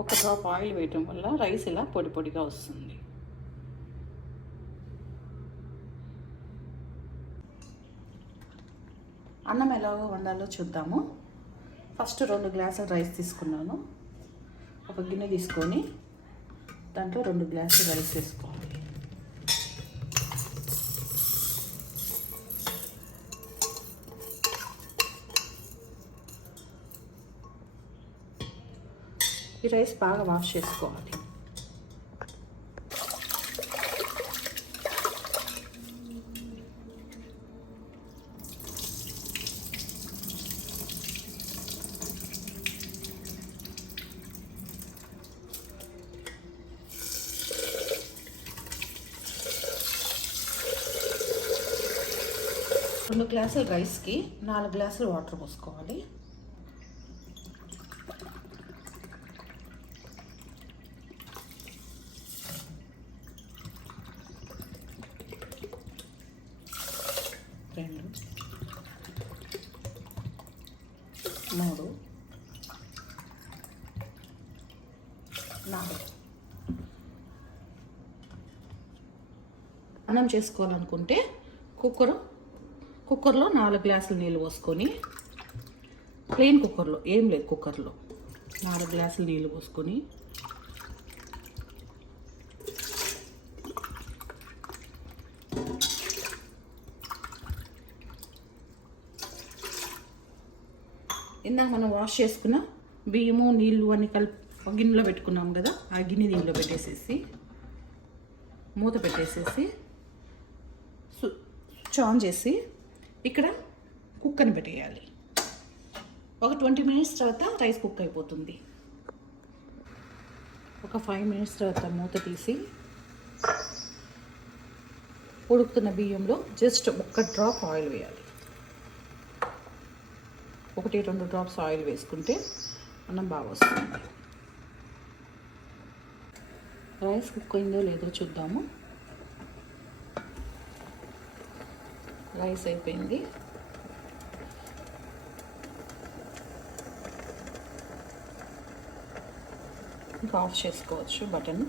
ఒక drop oil వేయటం వల్ల రైస్ ఇలా పొడి పొడిగా వస్తుంది. అన్నం ఎలాగో వండాలో చూద్దాము. ఫస్ట్ 2 గ్లాసుల రైస్ తీసుకున్నాను. ఒక గిన్నె తీసుకొని దాంట్లో 2 గ్లాసులు రైస్ వేసుకోవాలి. ఈ రైస్ బాగా వాష్ చేసుకోవాలి. రెండు గ్లాసుల రైస్కి 4 గ్లాసులు వాటర్ పోసుకోవాలి. రెండు, 3, 4. అన్నం చేసుకోవాలనుకుంటే కుక్కర్లో 4 గ్లాసులు నీళ్ళు పోసుకొని, ప్లెయిన్ కుక్కర్లో, ఏం లేదు కుక్కర్లో 4 గ్లాసులు నీళ్ళు పోసుకొని ఇందాక మనం వాష్ చేసుకున్న బియ్యము నీళ్ళు అన్ని కలిపి గిన్నెలో పెట్టుకున్నాం కదా, ఆ గిన్నె దీనిలో పెట్టేసేసి మూత పెట్టేసేసి స్విచ్ ఆన్ చేసి ఇక్కడ కుక్కర్ని పెట్టేయాలి. ఒక 20 మినిట్స్ తర్వాత రైస్ కుక్ అయిపోతుంది. ఒక 5 మినిట్స్ తర్వాత మూత తీసి ఉడుకుతున్న బియ్యంలో జస్ట్ 1 డ్రాప్ ఆయిల్ వేయాలి. 1-2 డ్రాప్స్ ఆయిల్ వేసుకుంటే అన్నం బాగా వస్తుంది. రైస్ కుక్ అయిందో లేదో చూద్దాము. రైస్ అయిపోయింది. ఇంకా ఆఫ్ చేసుకోవచ్చు బటన్.